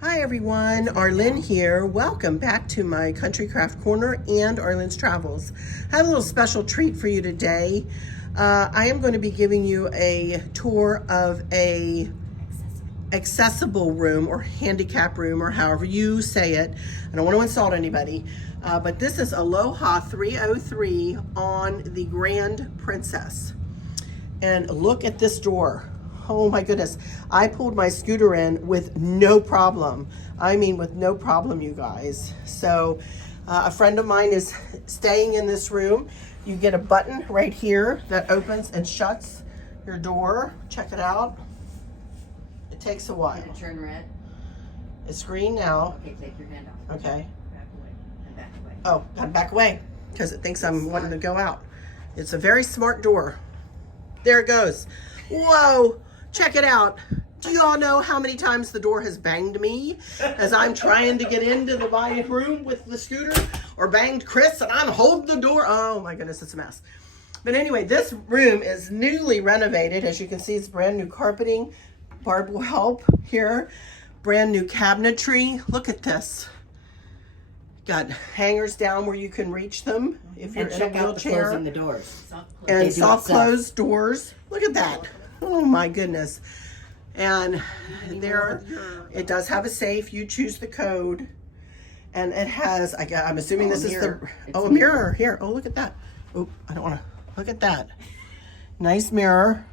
Hi everyone, Arlene here. Welcome back to my Country Craft Corner and Arlene's Travels. I have a little special treat for you today. I am going to be giving you a tour of a accessible room or handicap room or however you say it. I don't want to insult anybody, but this is Aloha 303 on the Grand Princess. And look at this door. Oh my goodness. I pulled my scooter in with no problem. I mean, with no problem, you guys. So a friend of mine is staying in this room. You get a button right here that opens and shuts your door. Check it out. It takes a while. Did it turn red? It's green now. Okay, take your hand off. Okay. Back away. And back away. Oh, gotta back away because it thinks I'm wanting to go out. It's a very smart door. There it goes. Whoa, check it out. Do you all know how many times the door has banged me as I'm trying to get into the buying room with the scooter, or banged Chris and I'm holding the door? Oh my goodness, it's a mess. But anyway, this room is newly renovated. As you can see, it's brand new carpeting. Barb will help here. Brand new cabinetry. Look at this. Got hangers down where you can reach them if you're in a wheelchair. Closing the doors. And soft closed doors. Look at that. Oh my goodness. And there, it does have a safe. You choose the code. And it has, I'm assuming this is a mirror here. Oh, look at that. Oh, I don't want to, look at that. Nice mirror.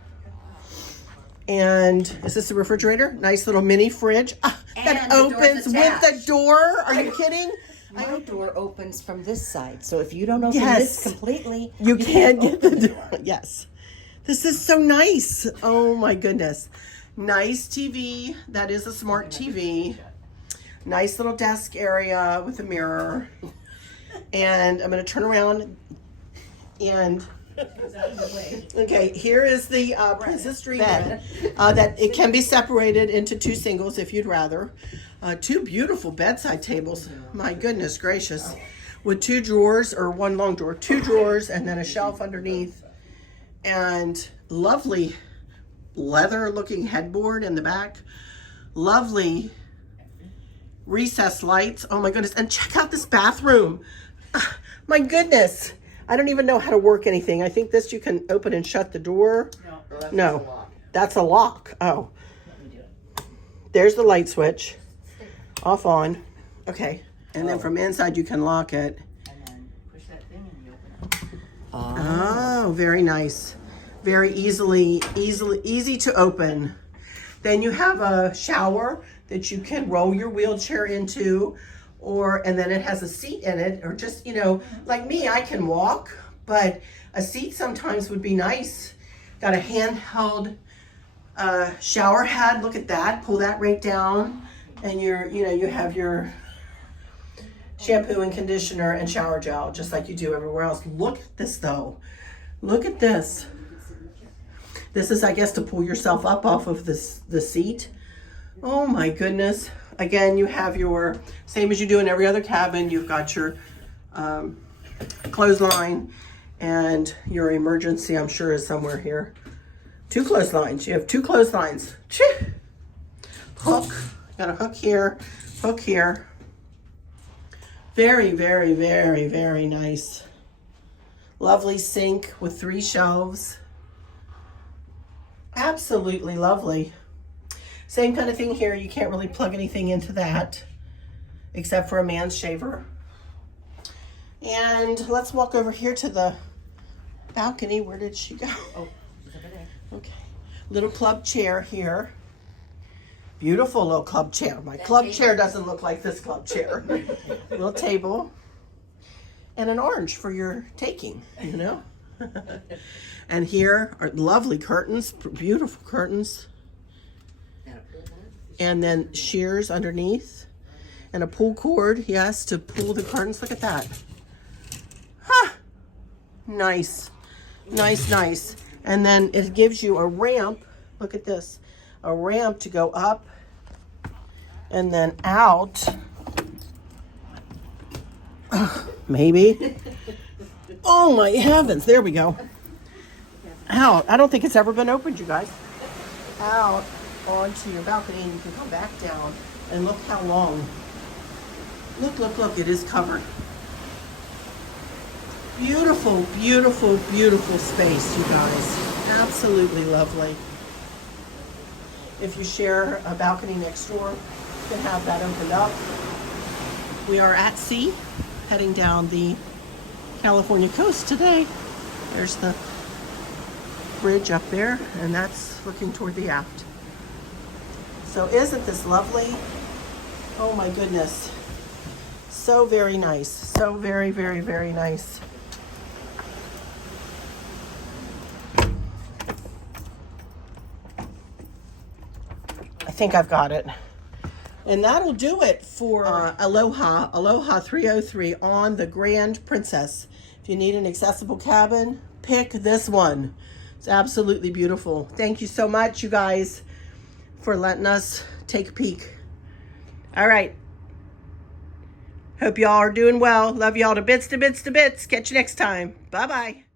And is this a refrigerator? Nice little mini fridge. That opens with the door. Are you kidding? My door opens from this side, so if you don't open this completely, you can't get the door. Yes. This is so nice. Oh my goodness. Nice TV. That is a smart TV. Nice little desk area with a mirror. And I'm going to turn around and okay, here is the Princess Street bed. That it can be separated into two singles if you'd rather. Two beautiful bedside tables. My goodness gracious. With two drawers, or one long drawer, two drawers, and then a shelf underneath. And lovely leather looking headboard in the back. Lovely recessed lights. Oh my goodness. And check out this bathroom. My goodness. I don't even know how to work anything. I think this you can open and shut the door. No, that's a lock. Oh, there's the light switch. Off on. Okay, and then from inside you can lock it. and then push that thing and you open it. Oh, very nice. Very easy to open. Then you have a shower that you can roll your wheelchair into, and then it has a seat in it, or just, like me, I can walk, but a seat sometimes would be nice. Got a handheld shower head. Look at that. Pull that right down, and you have your shampoo and conditioner and shower gel, just like you do everywhere else. Look at this though. Look at this. This is, I guess, to pull yourself up off of the seat. Oh my goodness. Again, you have your, same as you do in every other cabin, you've got your clothesline, and your emergency, I'm sure, is somewhere here. Two clotheslines. You have two clotheslines. Hook. Got a hook here, hook here. Very, very, very, very nice. Lovely sink with 3 shelves. Absolutely lovely. Same kind of thing here. You can't really plug anything into that except for a man's shaver. And let's walk over here to the balcony. Where did she go? Oh, it's over there. Okay. Little club chair here. Beautiful little club chair. My club chair doesn't look like this club chair. Little table. And an orange for your taking, And here are lovely curtains, beautiful curtains. And then shears underneath. And a pull cord, yes, to pull the curtains. Look at that. Huh. Nice. Nice, nice. And then it gives you a ramp. Look at this. A ramp to go up and then out. Maybe. Oh my heavens. There we go. Out. I don't think it's ever been opened, you guys. Out. onto your balcony, and you can come back down and look how long. Look, look, look, it is covered. Beautiful, beautiful, beautiful space, you guys. Absolutely lovely. If you share a balcony next door, you can have that opened up. We are at sea, heading down the California coast today. There's the bridge up there, and that's looking toward the aft. So isn't this lovely? Oh my goodness. So very nice. So very, very, very nice. I think I've got it. And that'll do it for Aloha 303 on the Grand Princess. If you need an accessible cabin, pick this one. It's absolutely beautiful. Thank you so much, you guys, for letting us take a peek. All right. Hope y'all are doing well. Love y'all to bits, to bits, to bits. Catch you next time. Bye-bye.